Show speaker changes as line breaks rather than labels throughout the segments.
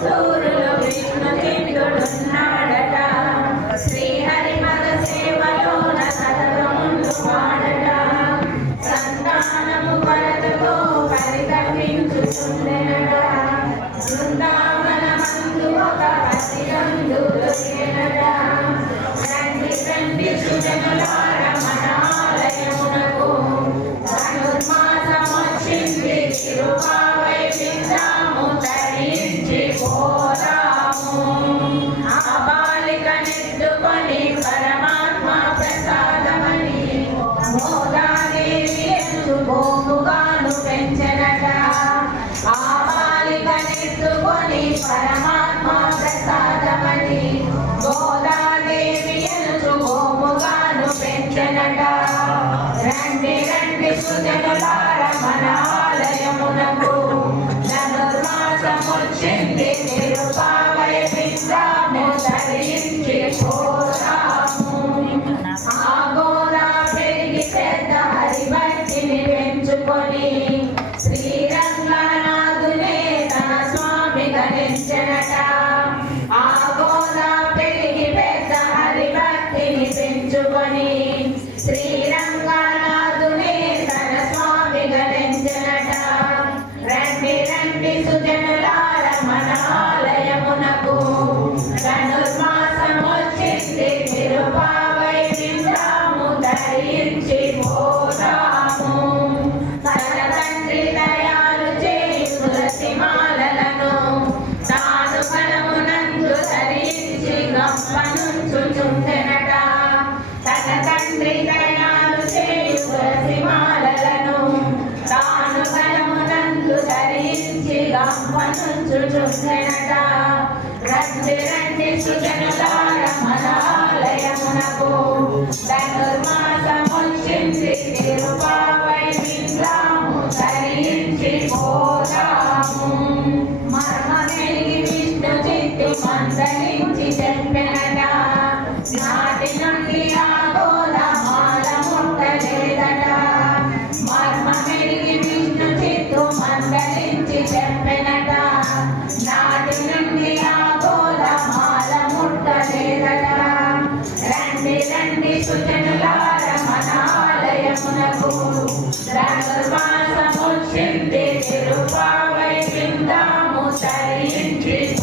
so చెంది నిరుపాయ బిందాము ధరించి పోరాము ఆగోరా పెంచుకొని శ్రీ చూచుచున్నట రండి రండి సుజనులారా మనాలయమునకు ధనుర్మాసముచ్చింది దేవుడు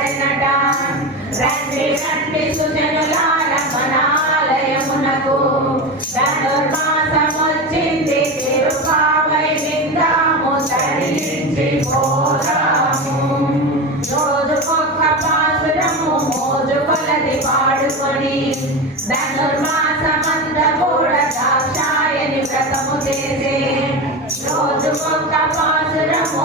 పాడెనట రండి రండి సుజనులార మనాలయమునకు. ధనుర్మాసమొచ్చింది తిరుపావై నిందాము తరించి పోదాము రోజుకొక్క పాసురము మోజు కొలది పాడుకొని ధనుర్మాసమంత కూడా దాక్షాయని వ్రతము చేసే. రోజుకొక్క పాసురము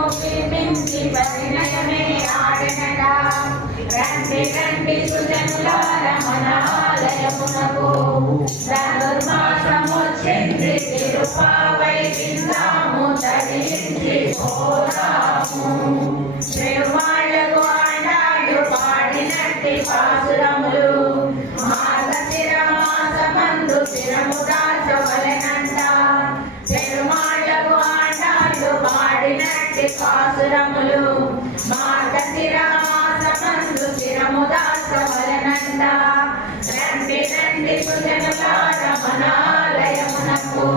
వినయమే ఆడనడా రండి రండి సుజనులార మనాలయమునకు ధనుర్మాసమొచ్చింది తిరుపావై విందాము తరించి పోదాము నిర్మాణకు ఆడాడు పాడినట్టి పా పాసురములు మాట శిరమాసమందు శిరము దాసవలనంట రండి రండి సుజనులార మనాలయమునకు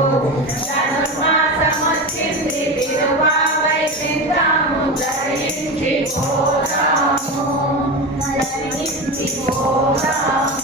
ధనుర్మాసమొచ్చింది తిరువావై చింతాము ధరించి పోదాము. ధరించి పోదాము.